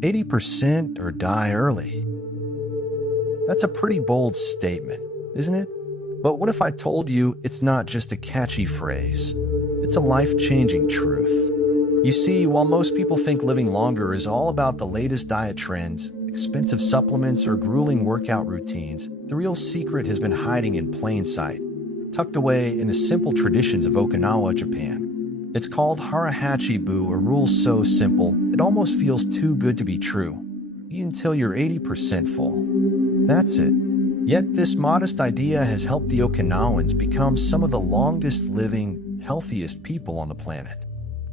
80% or die early. That's a pretty bold statement, isn't it? But what if I told you it's not just a catchy phrase? It's a life-changing truth. You see, while most people think living longer is all about the latest diet trends, expensive supplements, or grueling workout routines, the real secret has been hiding in plain sight, tucked away in the simple traditions of Okinawa, Japan. It's called Hara Hachi Bu, a rule so simple, it almost feels too good to be true. Eat until you're 80% full. That's it. Yet this modest idea has helped the Okinawans become some of the longest-living, healthiest people on the planet.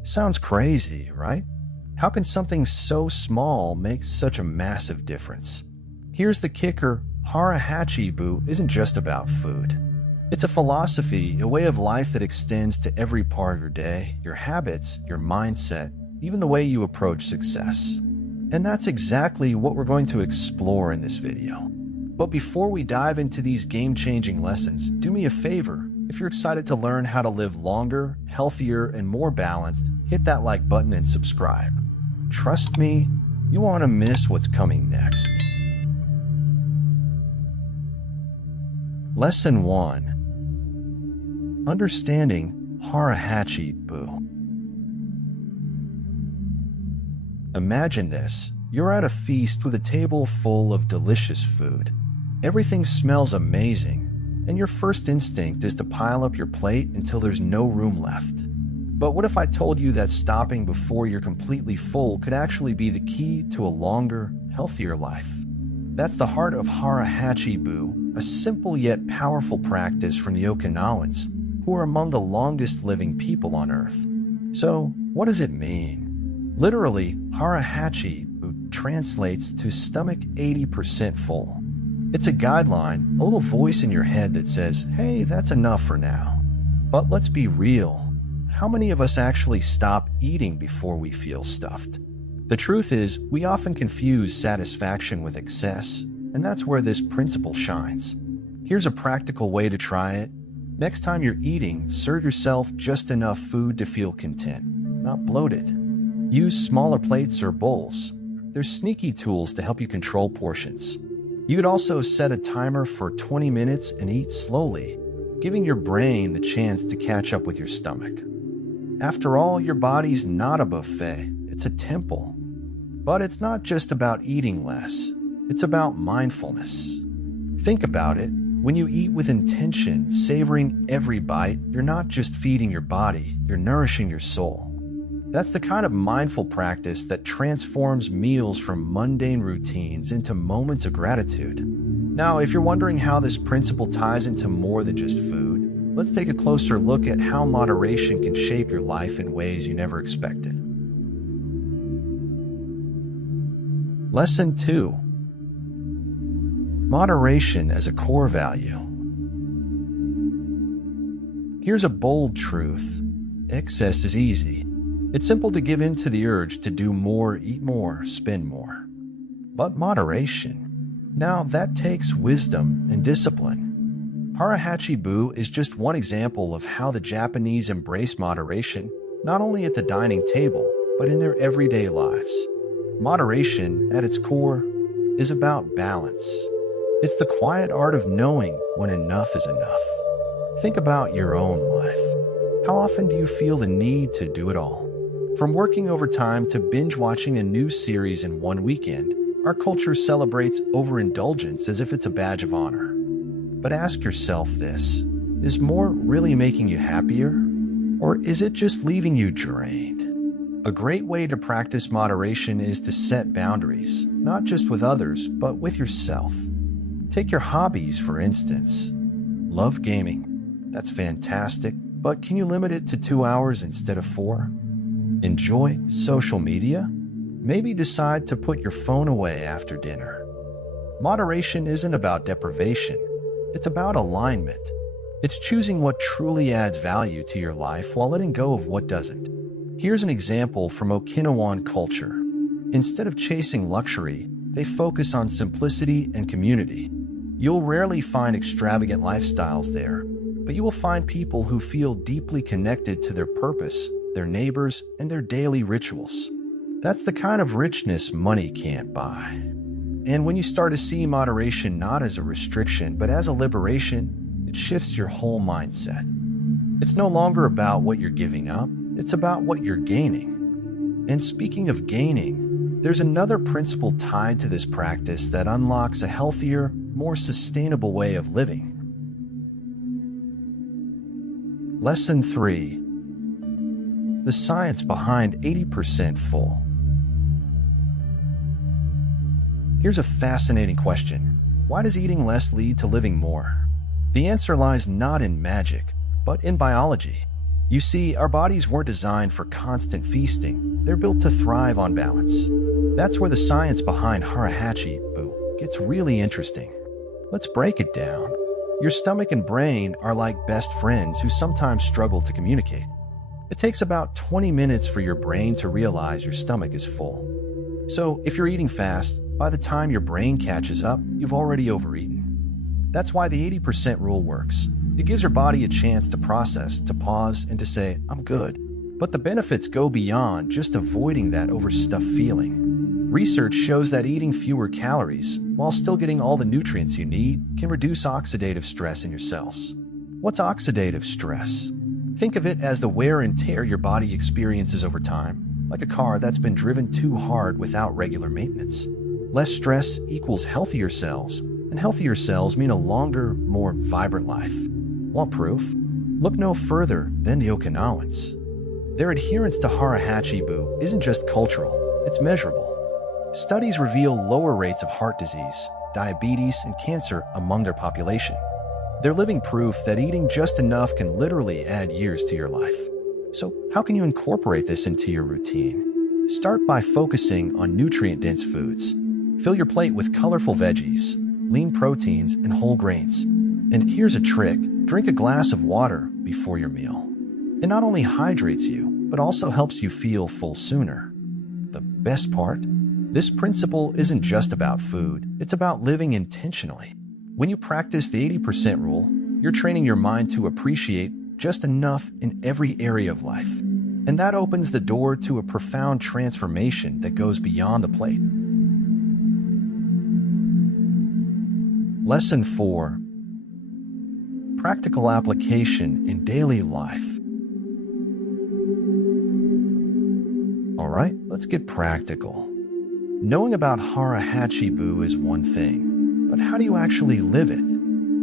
Sounds crazy, right? How can something so small make such a massive difference? Here's the kicker: Hara Hachi Bu isn't just about food. It's a philosophy, a way of life that extends to every part of your day, your habits, your mindset, even the way you approach success. And that's exactly what we're going to explore in this video. But before we dive into these game-changing lessons, do me a favor. If you're excited to learn how to live longer, healthier, and more balanced, hit that like button and subscribe. Trust me, you won't want to miss what's coming next. Lesson 1. Understanding Hara Hachi Bu. Imagine this. You're at a feast with a table full of delicious food. Everything smells amazing, and your first instinct is to pile up your plate until there's no room left. But what if I told you that stopping before you're completely full could actually be the key to a longer, healthier life? That's the heart of Hara Hachi Bu, a simple yet powerful practice from the Okinawans, who are among the longest living people on Earth. So, what does it mean? Literally, Hara Hachi Bu translates to stomach 80% full. It's a guideline, a little voice in your head that says, hey, that's enough for now. But let's be real. How many of us actually stop eating before we feel stuffed? The truth is, we often confuse satisfaction with excess, and that's where this principle shines. Here's a practical way to try it. Next time you're eating, serve yourself just enough food to feel content, not bloated. Use smaller plates or bowls. There's sneaky tools to help you control portions. You could also set a timer for 20 minutes and eat slowly, giving your brain the chance to catch up with your stomach. After all, your body's not a buffet, it's a temple. But it's not just about eating less, it's about mindfulness. Think about it. When you eat with intention, savoring every bite, you're not just feeding your body, you're nourishing your soul. That's the kind of mindful practice that transforms meals from mundane routines into moments of gratitude. Now, if you're wondering how this principle ties into more than just food, let's take a closer look at how moderation can shape your life in ways you never expected. Lesson 2. Moderation as a core value. Here's a bold truth. Excess is easy. It's simple to give in to the urge to do more, eat more, spend more. But moderation, now that takes wisdom and discipline. Hara Hachi Bu is just one example of how the Japanese embrace moderation, not only at the dining table, but in their everyday lives. Moderation, at its core, is about balance. It's the quiet art of knowing when enough is enough. Think about your own life. How often do you feel the need to do it all? From working overtime to binge-watching a new series in one weekend, our culture celebrates overindulgence as if it's a badge of honor. But ask yourself this: is more really making you happier? Or is it just leaving you drained? A great way to practice moderation is to set boundaries, not just with others, but with yourself. Take your hobbies, for instance. Love gaming. That's fantastic, but can you limit it to 2 hours instead of 4? Enjoy social media? Maybe decide to put your phone away after dinner. Moderation isn't about deprivation. It's about alignment. It's choosing what truly adds value to your life while letting go of what doesn't. Here's an example from Okinawan culture. Instead of chasing luxury, they focus on simplicity and community. You'll rarely find extravagant lifestyles there, but you will find people who feel deeply connected to their purpose, their neighbors, and their daily rituals. That's the kind of richness money can't buy. And when you start to see moderation not as a restriction, but as a liberation, it shifts your whole mindset. It's no longer about what you're giving up, it's about what you're gaining. And speaking of gaining, there's another principle tied to this practice that unlocks a healthier, more sustainable way of living. Lesson 3. The science behind 80% full. Here's a fascinating question. Why does eating less lead to living more? The answer lies not in magic, but in biology. You see, our bodies weren't designed for constant feasting. They're built to thrive on balance. That's where the science behind Hara Hachi Bu gets really interesting. Let's break it down. Your stomach and brain are like best friends who sometimes struggle to communicate. It takes about 20 minutes for your brain to realize your stomach is full. So if you're eating fast, by the time your brain catches up, you've already overeaten. That's why the 80% rule works. It gives your body a chance to process, to pause, and to say, I'm good. But the benefits go beyond just avoiding that overstuffed feeling. Research shows that eating fewer calories, while still getting all the nutrients you need, can reduce oxidative stress in your cells. What's oxidative stress? Think of it as the wear and tear your body experiences over time, like a car that's been driven too hard without regular maintenance. Less stress equals healthier cells, and healthier cells mean a longer, more vibrant life. Want proof? Look no further than the Okinawans. Their adherence to Hara Hachi Bu isn't just cultural, it's measurable. Studies reveal lower rates of heart disease, diabetes, and cancer among their population. They're living proof that eating just enough can literally add years to your life. So, how can you incorporate this into your routine? Start by focusing on nutrient-dense foods. Fill your plate with colorful veggies, lean proteins, and whole grains. And here's a trick. Drink a glass of water before your meal. It not only hydrates you, but also helps you feel full sooner. The best part? This principle isn't just about food, it's about living intentionally. When you practice the 80% rule, you're training your mind to appreciate just enough in every area of life. And that opens the door to a profound transformation that goes beyond the plate. Lesson 4. Practical application in daily life. Alright, let's get practical. Knowing about Hara Hachi Bu is one thing, but how do you actually live it?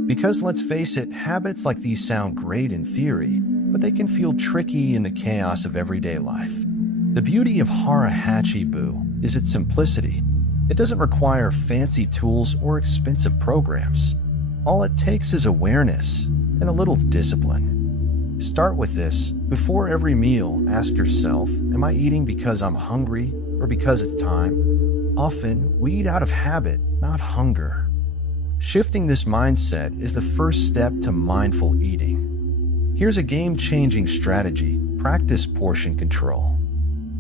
Because let's face it, habits like these sound great in theory, but they can feel tricky in the chaos of everyday life. The beauty of Hara Hachi Bu is its simplicity. It doesn't require fancy tools or expensive programs. All it takes is awareness and a little discipline. Start with this. Before every meal, ask yourself, am I eating because I'm hungry or because it's time? Often, we eat out of habit, not hunger. Shifting this mindset is the first step to mindful eating. Here's a game-changing strategy. Practice portion control.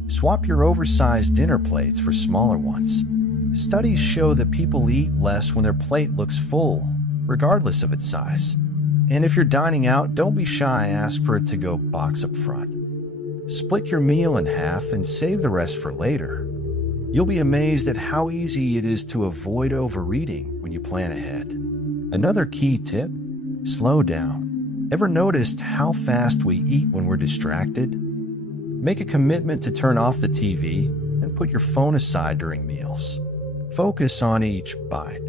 Swap your oversized dinner plates for smaller ones. Studies show that people eat less when their plate looks full, regardless of its size. And if you're dining out, don't be shy, ask for a to-go box up front. Split your meal in half and save the rest for later. You'll be amazed at how easy it is to avoid overeating when you plan ahead. Another key tip, slow down. Ever noticed how fast we eat when we're distracted? Make a commitment to turn off the TV and put your phone aside during meals. Focus on each bite.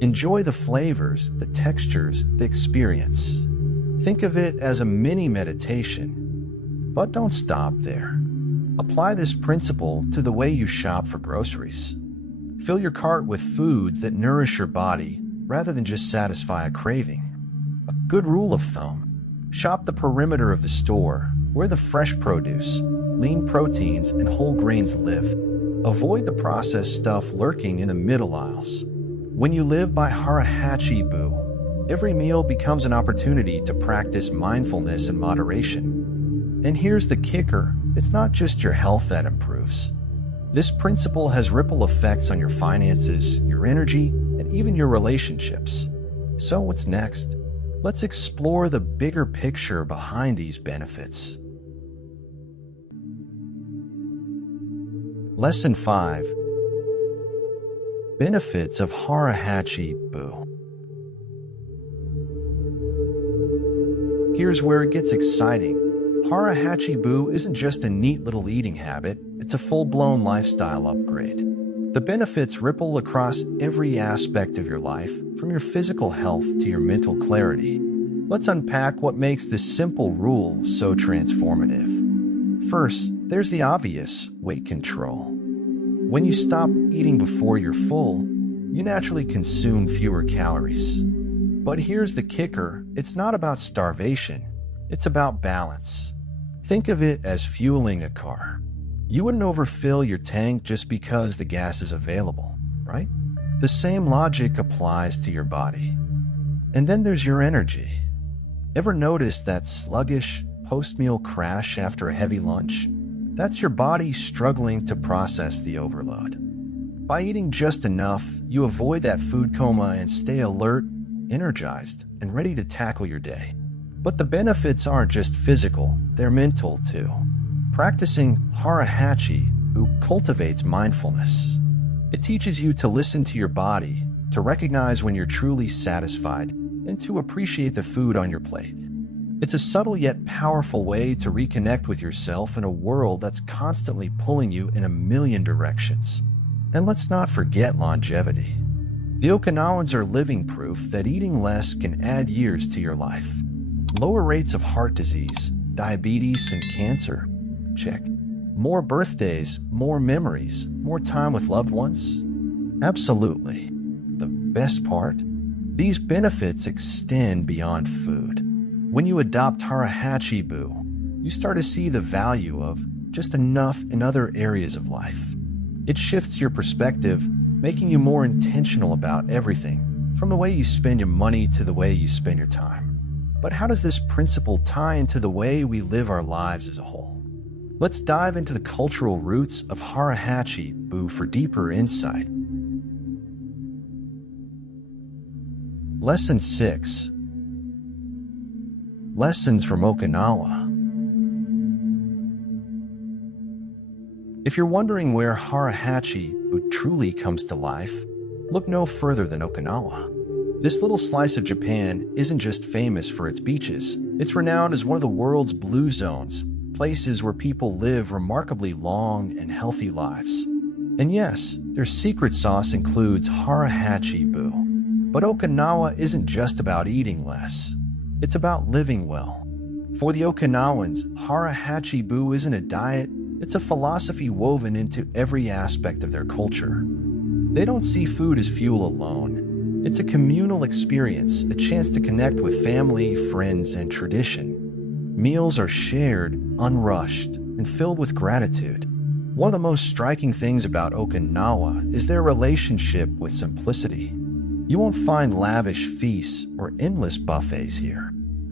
Enjoy the flavors, the textures, the experience. Think of it as a mini meditation. But don't stop there. Apply this principle to the way you shop for groceries. Fill your cart with foods that nourish your body rather than just satisfy a craving. A good rule of thumb: shop the perimeter of the store where the fresh produce, lean proteins, and whole grains live. Avoid the processed stuff lurking in the middle aisles. When you live by Hara Hachi Bu, every meal becomes an opportunity to practice mindfulness and moderation. And here's the kicker, it's not just your health that improves. This principle has ripple effects on your finances, your energy, and even your relationships. So what's next? Let's explore the bigger picture behind these benefits. Lesson 5. Benefits of Hara Hachi Bu. Here's where it gets exciting. Hara Hachi Bu isn't just a neat little eating habit, it's a full-blown lifestyle upgrade. The benefits ripple across every aspect of your life, from your physical health to your mental clarity. Let's unpack what makes this simple rule so transformative. First, there's the obvious: weight control. When you stop eating before you're full, you naturally consume fewer calories. But here's the kicker: it's not about starvation, it's about balance. Think of it as fueling a car. You wouldn't overfill your tank just because the gas is available, right? The same logic applies to your body. And then there's your energy. Ever notice that sluggish post-meal crash after a heavy lunch? That's your body struggling to process the overload. By eating just enough, you avoid that food coma and stay alert, energized, and ready to tackle your day. But the benefits aren't just physical, they're mental too. Practicing Hara Hachi Bu cultivates mindfulness. It teaches you to listen to your body, to recognize when you're truly satisfied, and to appreciate the food on your plate. It's a subtle yet powerful way to reconnect with yourself in a world that's constantly pulling you in a million directions. And let's not forget longevity. The Okinawans are living proof that eating less can add years to your life. Lower rates of heart disease, diabetes, and cancer. Check. More birthdays, more memories, more time with loved ones? Absolutely. The best part? These benefits extend beyond food. When you adopt Hara Hachi Bu, you start to see the value of just enough in other areas of life. It shifts your perspective, making you more intentional about everything, from the way you spend your money to the way you spend your time. But how does this principle tie into the way we live our lives as a whole? Let's dive into the cultural roots of Hara Hachi Bu for deeper insight. Lesson 6. Lessons from Okinawa. If you're wondering where Hara Hachi Bu truly comes to life, look no further than Okinawa. This little slice of Japan isn't just famous for its beaches. It's renowned as one of the world's blue zones, places where people live remarkably long and healthy lives. And yes, their secret sauce includes Hara Hachi Bu. But Okinawa isn't just about eating less. It's about living well. For the Okinawans, Hara Hachi Bu isn't a diet, it's a philosophy woven into every aspect of their culture. They don't see food as fuel alone. It's a communal experience, a chance to connect with family, friends, and tradition. Meals are shared, unrushed, and filled with gratitude. One of the most striking things about Okinawa is their relationship with simplicity. You won't find lavish feasts or endless buffets here.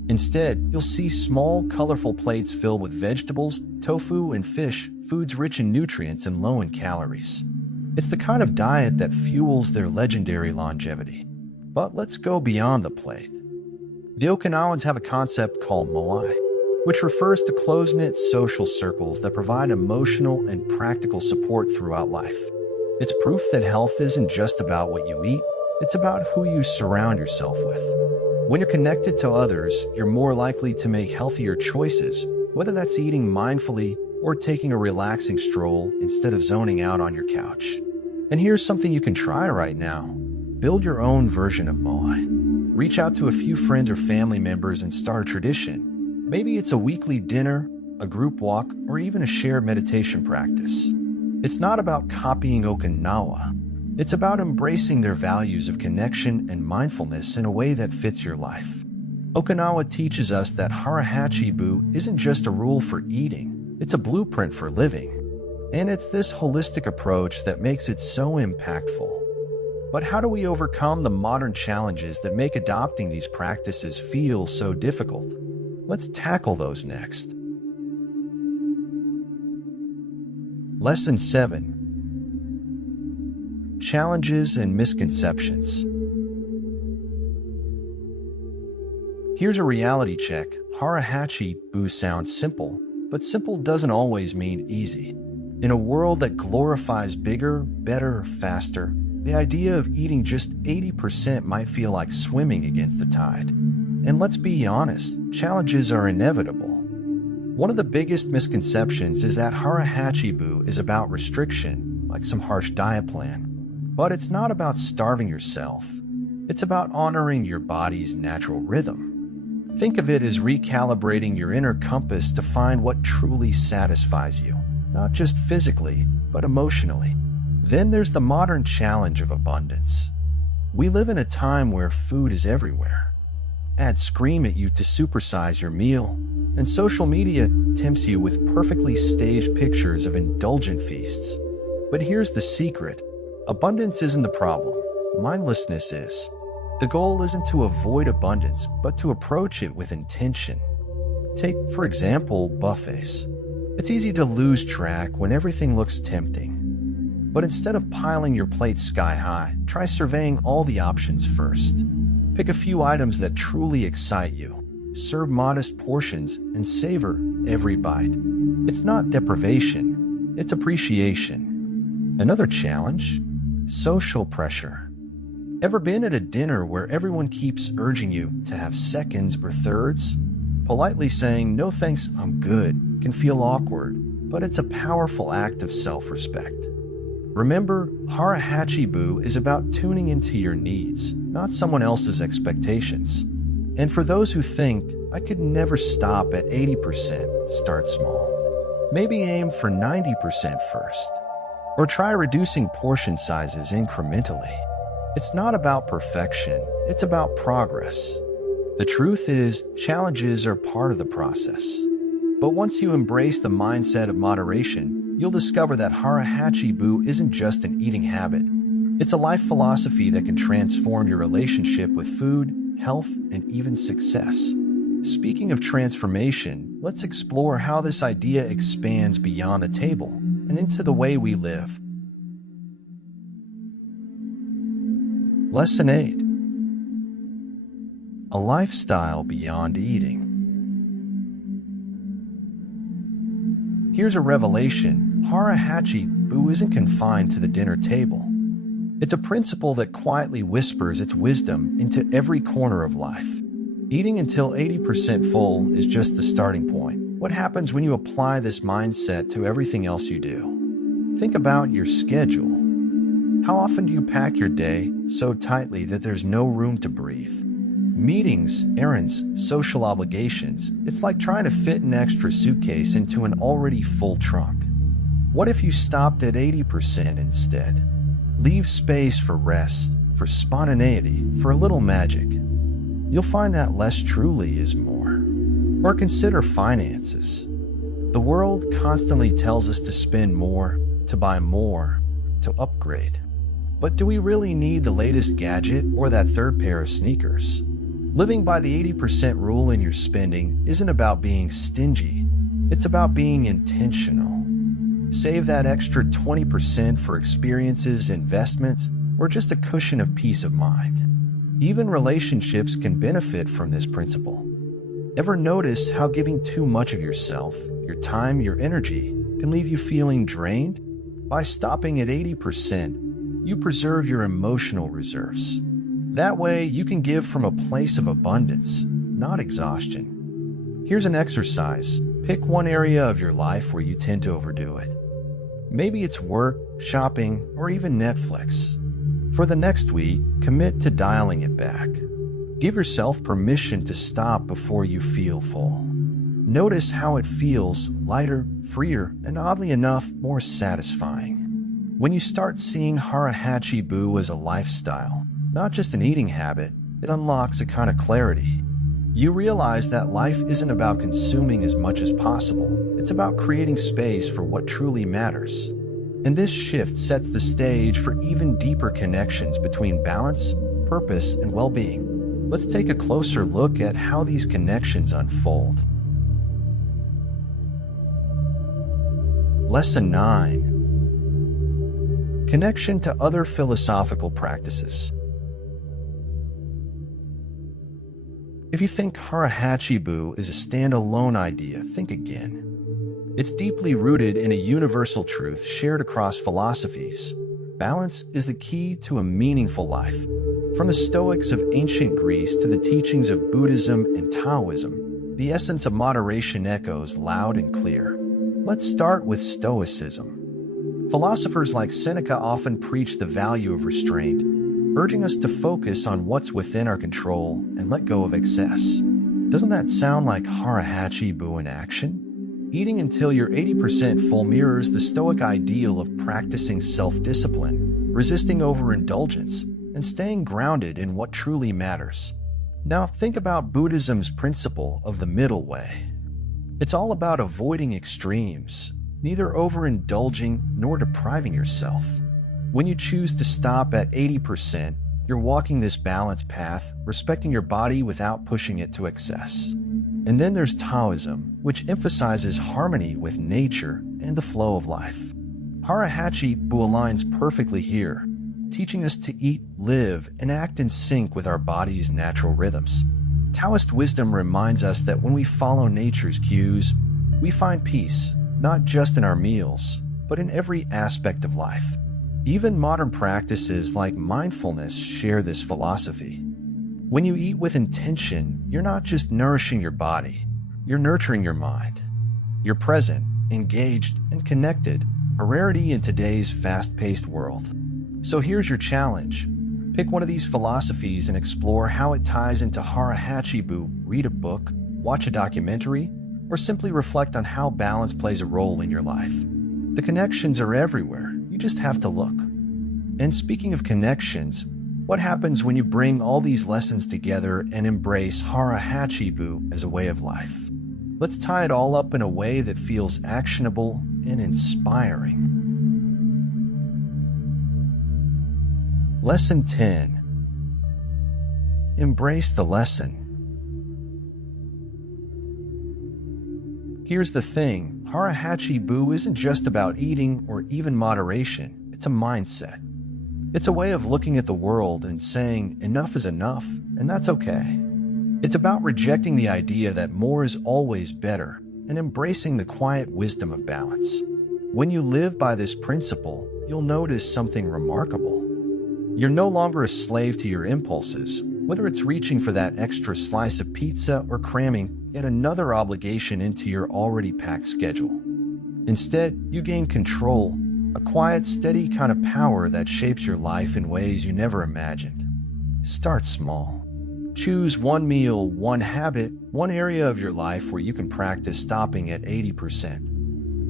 Instead, you'll see small, colorful plates filled with vegetables, tofu, and fish, foods rich in nutrients and low in calories. It's the kind of diet that fuels their legendary longevity. But let's go beyond the plate. The Okinawans have a concept called moai, which refers to close-knit social circles that provide emotional and practical support throughout life. It's proof that health isn't just about what you eat, it's about who you surround yourself with. When you're connected to others, you're more likely to make healthier choices, whether that's eating mindfully or taking a relaxing stroll instead of zoning out on your couch. And here's something you can try right now. Build your own version of moai. Reach out to a few friends or family members and start a tradition. Maybe it's a weekly dinner, a group walk, or even a shared meditation practice. It's not about copying Okinawa. It's about embracing their values of connection and mindfulness in a way that fits your life. Okinawa teaches us that Hara Hachi Bu isn't just a rule for eating, it's a blueprint for living. And it's this holistic approach that makes it so impactful. But how do we overcome the modern challenges that make adopting these practices feel so difficult? Let's tackle those next. Lesson 7. Challenges and misconceptions. Here's a reality check. Hara Hachi Bu sounds simple, but simple doesn't always mean easy. In a world that glorifies bigger, better, faster, the idea of eating just 80% might feel like swimming against the tide. And let's be honest, challenges are inevitable. One of the biggest misconceptions is that Hara Hachi Bu is about restriction, like some harsh diet plan. But it's not about starving yourself. It's about honoring your body's natural rhythm. Think of it as recalibrating your inner compass to find what truly satisfies you, not just physically, but emotionally. Then there's the modern challenge of abundance. We live in a time where food is everywhere. Ads scream at you to supersize your meal, and social media tempts you with perfectly staged pictures of indulgent feasts. But here's the secret. Abundance isn't the problem. Mindlessness is. The goal isn't to avoid abundance, but to approach it with intention. Take, for example, buffets. It's easy to lose track when everything looks tempting. But instead of piling your plate sky high, try surveying all the options first. Pick a few items that truly excite you. Serve modest portions and savor every bite. It's not deprivation, it's appreciation. Another challenge: social pressure. Ever been at a dinner where everyone keeps urging you to have seconds or thirds? Politely saying, "No thanks, I'm good," can feel awkward, but it's a powerful act of self-respect. Remember, Hara Hachi Bu is about tuning into your needs, not someone else's expectations. And for those who think, "I could never stop at 80%, start small. Maybe aim for 90% first. Or try reducing portion sizes incrementally. It's not about perfection, it's about progress. The truth is, challenges are part of the process. But once you embrace the mindset of moderation, you'll discover that Hara Hachi Bu isn't just an eating habit. It's a life philosophy that can transform your relationship with food, health, and even success. Speaking of transformation, let's explore how this idea expands beyond the table and into the way we live. Lesson 8. A lifestyle beyond eating. Here's a revelation. Hara Hachi Bu isn't confined to the dinner table. It's a principle that quietly whispers its wisdom into every corner of life. Eating until 80% full is just the starting point. What happens when you apply this mindset to everything else you do? Think about your schedule. How often do you pack your day so tightly that there's no room to breathe? Meetings, errands, social obligations, it's like trying to fit an extra suitcase into an already full trunk. What if you stopped at 80% instead? Leave space for rest, for spontaneity, for a little magic. You'll find that less truly is more. Or consider finances. The world constantly tells us to spend more, to buy more, to upgrade. But do we really need the latest gadget or that third pair of sneakers? Living by the 80% rule in your spending isn't about being stingy. It's about being intentional. Save that extra 20% for experiences, investments, or just a cushion of peace of mind. Even relationships can benefit from this principle. Ever notice how giving too much of yourself, your time, your energy, can leave you feeling drained? By stopping at 80%, you preserve your emotional reserves. That way, you can give from a place of abundance, not exhaustion. Here's an exercise. Pick one area of your life where you tend to overdo it. Maybe it's work, shopping, or even Netflix. For the next week, commit to dialing it back. Give yourself permission to stop before you feel full. Notice how it feels lighter, freer, and oddly enough, more satisfying. When you start seeing Hara Hachi Bu as a lifestyle, not just an eating habit, it unlocks a kind of clarity. You realize that life isn't about consuming as much as possible. It's about creating space for what truly matters. And this shift sets the stage for even deeper connections between balance, purpose, and well-being. Let's take a closer look at how these connections unfold. Lesson 9. Connection to other philosophical practices. If you think Hara Hachi Bu is a standalone idea, think again. It's deeply rooted in a universal truth shared across philosophies. Balance is the key to a meaningful life. From the Stoics of ancient Greece to the teachings of Buddhism and Taoism, the essence of moderation echoes loud and clear. Let's start with Stoicism. Philosophers like Seneca often preach the value of restraint, urging us to focus on what's within our control and let go of excess. Doesn't that sound like Hara Hachi Bu in action? Eating until you're 80% full mirrors the Stoic ideal of practicing self-discipline, resisting overindulgence, and staying grounded in what truly matters. Now think about Buddhism's principle of the middle way. It's all about avoiding extremes, neither overindulging nor depriving yourself. When you choose to stop at 80%, you're walking this balanced path, respecting your body without pushing it to excess. And then there's Taoism, which emphasizes harmony with nature and the flow of life. Hara Hachi Bu aligns perfectly here, teaching us to eat, live, and act in sync with our body's natural rhythms. Taoist wisdom reminds us that when we follow nature's cues, we find peace, not just in our meals, but in every aspect of life. Even modern practices like mindfulness share this philosophy. When you eat with intention, you're not just nourishing your body, you're nurturing your mind. You're present, engaged, and connected, a rarity in today's fast-paced world. So here's your challenge. Pick one of these philosophies and explore how it ties into Hara Hachi Bu. Read a book, watch a documentary, or simply reflect on how balance plays a role in your life. The connections are everywhere, you just have to look. And speaking of connections, what happens when you bring all these lessons together and embrace Hara Hachi Bu as a way of life? Let's tie it all up in a way that feels actionable and inspiring. Lesson 10. Embrace the lesson. Here's the thing, Hara Hachi Bu isn't just about eating or even moderation, it's a mindset. It's a way of looking at the world and saying enough is enough, and that's okay. It's about rejecting the idea that more is always better and embracing the quiet wisdom of balance. When you live by this principle, you'll notice something remarkable. You're no longer a slave to your impulses, whether it's reaching for that extra slice of pizza or cramming yet another obligation into your already packed schedule. Instead, you gain control, a quiet, steady kind of power that shapes your life in ways you never imagined. Start small. Choose one meal, one habit, one area of your life where you can practice stopping at 80%.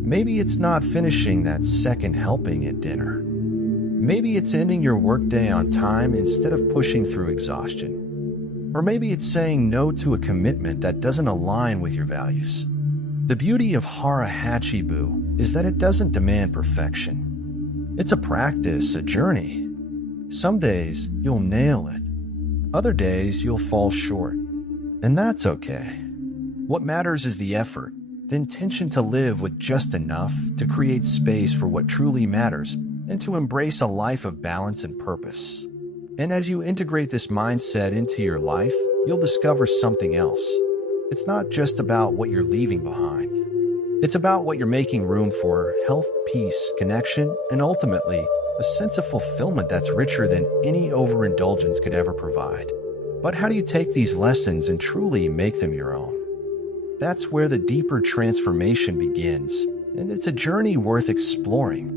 Maybe it's not finishing that second helping at dinner. Maybe it's ending your workday on time instead of pushing through exhaustion. Or maybe it's saying no to a commitment that doesn't align with your values. The beauty of Hara Hachi Bu is that it doesn't demand perfection. It's a practice, a journey. Some days you'll nail it. Other days you'll fall short. And that's okay. What matters is the effort, the intention to live with just enough to create space for what truly matters and to embrace a life of balance and purpose. And as you integrate this mindset into your life, you'll discover something else. It's not just about what you're leaving behind. It's about what you're making room for: health, peace, connection, and ultimately, a sense of fulfillment that's richer than any overindulgence could ever provide. But how do you take these lessons and truly make them your own? That's where the deeper transformation begins, and it's a journey worth exploring.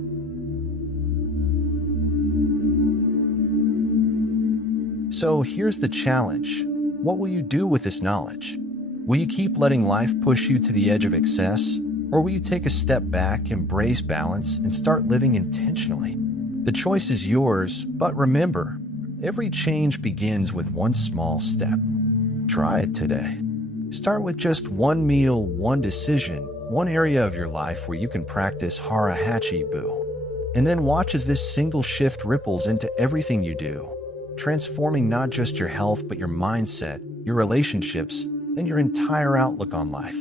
So here's the challenge. What will you do with this knowledge? Will you keep letting life push you to the edge of excess? Or will you take a step back, embrace balance, and start living intentionally? The choice is yours, but remember, every change begins with one small step. Try it today. Start with just one meal, one decision, one area of your life where you can practice Hara Hachi Bu. And then watch as this single shift ripples into everything you do, transforming not just your health, but your mindset, your relationships, and your entire outlook on life.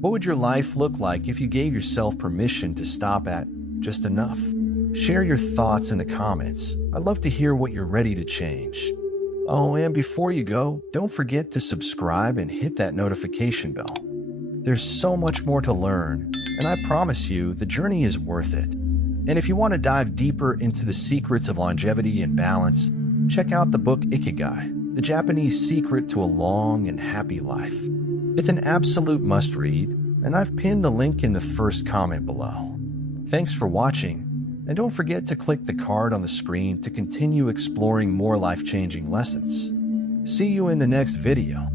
What would your life look like if you gave yourself permission to stop at just enough? Share your thoughts in the comments. I'd love to hear what you're ready to change. Oh, and before you go, don't forget to subscribe and hit that notification bell. There's so much more to learn, and I promise you the journey is worth it. And if you want to dive deeper into the secrets of longevity and balance, check out the book Ikigai, The Japanese Secret to a Long and Happy Life. It's an absolute must-read, and I've pinned the link in the first comment below. Thanks for watching, and don't forget to click the card on the screen to continue exploring more life-changing lessons. See you in the next video.